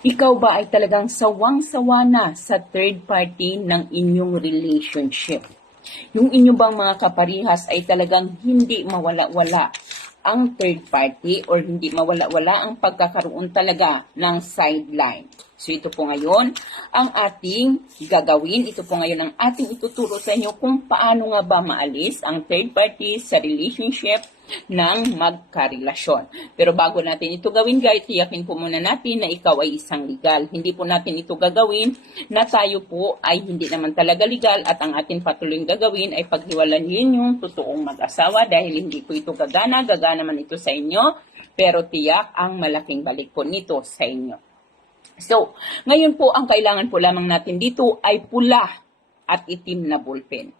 Ikaw ba ay talagang sawang-sawa na sa third party ng inyong relationship? Yung inyo bang mga kaparihas ay talagang hindi mawala-wala ang third party or hindi mawala-wala ang pagkakaroon talaga ng sideline. So ito po ngayon ang ating gagawin. Ito po ngayon ang ating ituturo sa inyo kung paano nga ba maalis ang third party sa relationship ng magkarelasyon. Pero bago natin ito gawin guys, tiyakin po muna natin na ikaw ay isang legal. Hindi po natin ito gagawin na tayo po ay hindi naman talaga legal at ang ating patuloy gagawin ay paghiwalayin yung totoong mag-asawa dahil hindi po ito gagana, gagana man ito sa inyo, pero tiyak ang malaking balik po nito sa inyo. So, ngayon po ang kailangan po lamang natin dito ay pula at itim na ballpen.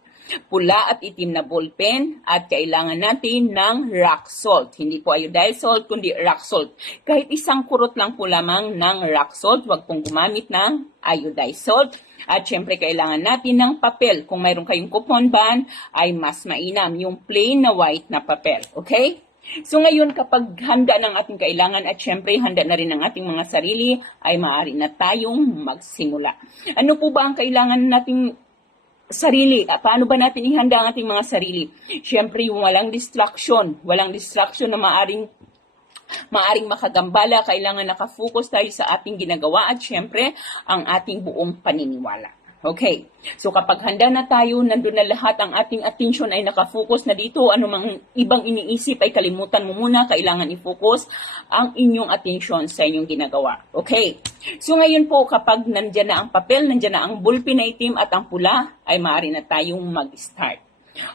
Pula at itim na ballpen at kailangan natin ng rock salt. Hindi po iodized salt, kundi rock salt. Kahit isang kurot lang po lamang ng rock salt, huwag pong gumamit ng iodized salt. At syempre kailangan natin ng papel. Kung mayroon kayong coupon ban, ay mas mainam yung plain na white na papel. Okay? So ngayon kapag handa ng ating kailangan at syempre handa na rin ang ating mga sarili ay maaari na tayong magsimula. Ano po ba ang kailangan nating sarili? At paano ba natin ihanda ang ating mga sarili? Syempre yung walang distraction, walang distraction na maaring maaring makagambala, kailangan nakafocus tayo sa ating ginagawa at syempre ang ating buong paniniwala. Okay. So kapag handa na tayo, nandun na lahat ang ating attention ay nakafocus na dito, anumang ibang iniisip ay kalimutan mo muna, kailangan i-focus ang inyong attention sa inyong ginagawa. Okay. So ngayon po, kapag nandyan na ang papel, nandyan na ang ballpen na itim at ang pula, ay maaari na tayong mag-start.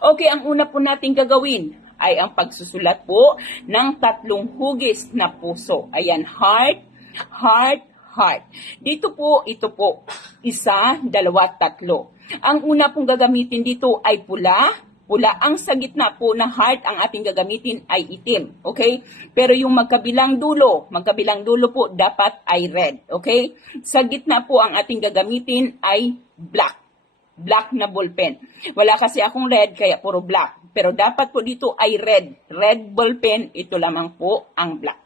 Okay, ang una po nating gagawin ay ang pagsusulat po ng tatlong hugis na puso. Ayan, heart, heart, heart. Dito po, ito po, isa, dalawa, tatlo. Ang una pong gagamitin dito ay pula. Pula. Ang sa gitna po na heart, ang ating gagamitin ay itim. Okay? Pero yung magkabilang dulo, magkabilang dulo po, dapat ay red. Okay? Sa gitna po, ang ating gagamitin ay black. Black na ballpen. Wala kasi akong red, kaya puro black. Pero dapat po dito ay red. Red ballpen, ito lamang po ang black.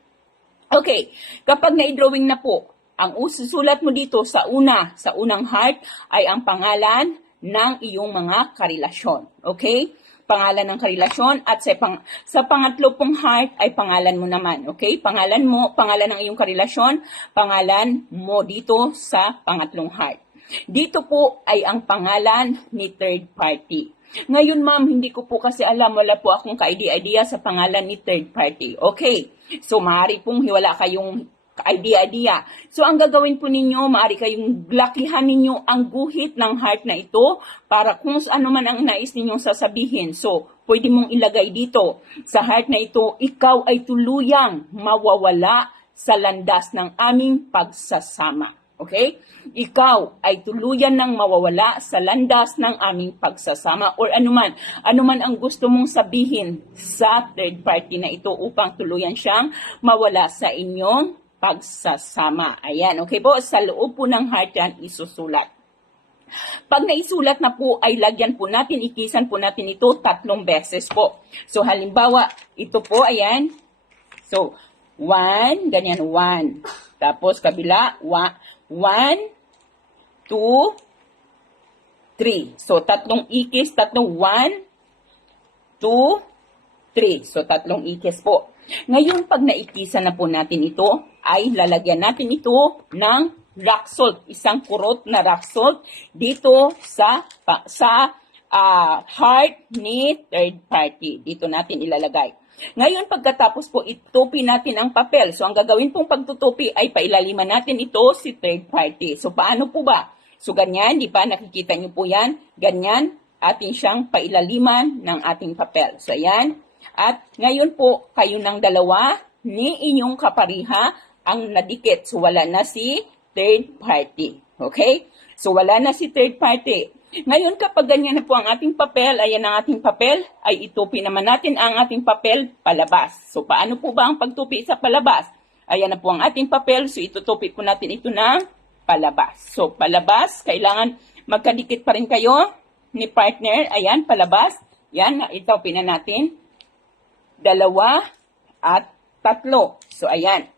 Okay, kapag na-drawing na po, ang ususulat mo dito sa una, sa unang heart, ay ang pangalan ng iyong mga karelasyon. Okay? Pangalan ng karelasyon at sa, pang, sa pangatlo pong heart ay pangalan mo naman. Okay? Pangalan mo, pangalan ng iyong karelasyon, pangalan mo dito sa pangatlong heart. Dito po ay ang pangalan ni third party. Ngayon ma'am, hindi ko po kasi alam, wala po akong ka-idea sa pangalan ni third party. Okay, so maaari pong hiwala kayong idea-idea. So, ang gagawin po ninyo, maaari kayong lakihan ninyo ang guhit ng heart na ito para kung ano man ang nais ninyong sasabihin. So, pwede mong ilagay dito sa heart na ito, ikaw ay tuluyang mawawala sa landas ng aming pagsasama. Okay? Ikaw ay tuluyan ng mawawala sa landas ng aming pagsasama or anuman, anuman ang gusto mong sabihin sa third party na ito upang tuluyan siyang mawala sa inyong pagsasama. Ayan, okay po, sa loob po ng heart yan isusulat. Pag naisulat na po ay lagyan po natin, ikisan po natin ito tatlong beses po. So halimbawa, ito po, ayan. So, one, ganyan, one. Tapos kabila, one, one two, three. So tatlong ikis, tatlong one, two, three. So tatlong ikis po. Ngayon, pag naikisan na po natin ito, ay lalagyan natin ito ng rock salt, isang kurot na rock salt dito sa pa, sa uh, heart ni third party. Dito natin ilalagay. Ngayon, pagkatapos po, itupi natin ang papel. So, ang gagawin pong pagtutupi ay pailaliman natin ito si third party. So, paano po ba? So, ganyan, di ba? Nakikita niyo po yan. Ganyan, atin siyang pailaliman ng ating papel. So, ayan. At ngayon po, kayo ng dalawa ni inyong kapariha ang nadikit. So, wala na si third party. Okay? So, wala na si third party. Ngayon, kapag ganyan na po ang ating papel, ayan ang ating papel, ay itupi naman natin ang ating papel palabas. So, paano po ba ang pagtupi sa palabas? Ayan na po ang ating papel, so itutupi po natin ito ng palabas. So, palabas, kailangan magkadikit pa rin kayo ni partner. Ayan, palabas. Yan, itupi na natin. Dalawa at tatlo. So, ayan.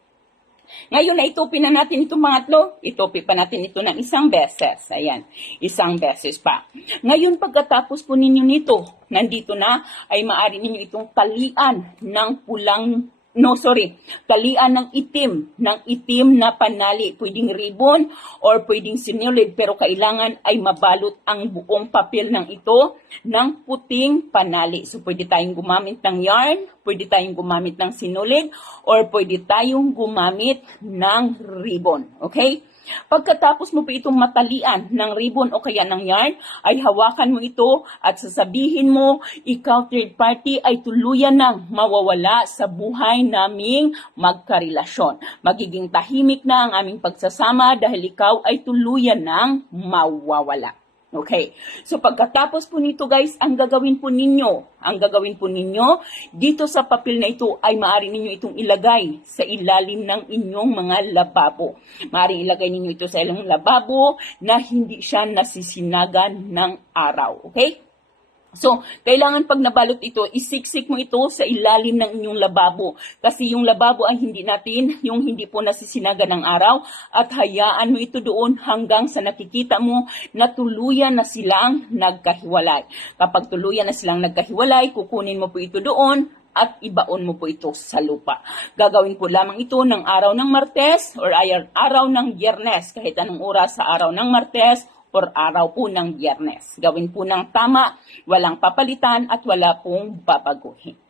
Ngayon na itupi na natin itong pangatlo, itupi pa natin ito ng isang beses. Ayan, isang beses pa. Ngayon pagkatapos po ninyo nito, nandito na, ay maaari ninyo itong talian ng pulang No, sorry. Talian ng itim, ng itim na panali. Pwedeng ribbon or pwedeng sinulid pero kailangan ay mabalot ang buong papel ng ito ng puting panali. So, pwede tayong gumamit ng yarn, pwede tayong gumamit ng sinulid, or pwede tayong gumamit ng ribbon. Okay? Pagkatapos mo po itong matalian ng ribbon o kaya ng yarn, ay hawakan mo ito at sasabihin mo, ikaw third party ay tuluyan nang mawawala sa buhay naming magkarelasyon. Magiging tahimik na ang aming pagsasama dahil ikaw ay tuluyan nang mawawala. Okay. So pagkatapos po nito guys, ang gagawin po ninyo, ang gagawin po ninyo dito sa papel na ito ay maaari ninyo itong ilagay sa ilalim ng inyong mga lababo. Maaari ilagay ninyo ito sa ilang lababo na hindi siya nasisinagan ng araw. Okay? So, kailangan pag nabalot ito, isiksik mo ito sa ilalim ng inyong lababo. Kasi yung lababo ay hindi natin, yung hindi po nasisinaga ng araw, at hayaan mo ito doon hanggang sa nakikita mo na tuluyan na silang nagkahiwalay. Kapag tuluyan na silang nagkahiwalay, kukunin mo po ito doon, at ibaon mo po ito sa lupa. Gagawin po lamang ito ng araw ng Martes or araw ng Biyernes, kahit anong oras sa araw ng Martes or araw po ng biyernes. Gawin po ng tama, walang papalitan at wala pong babaguhin.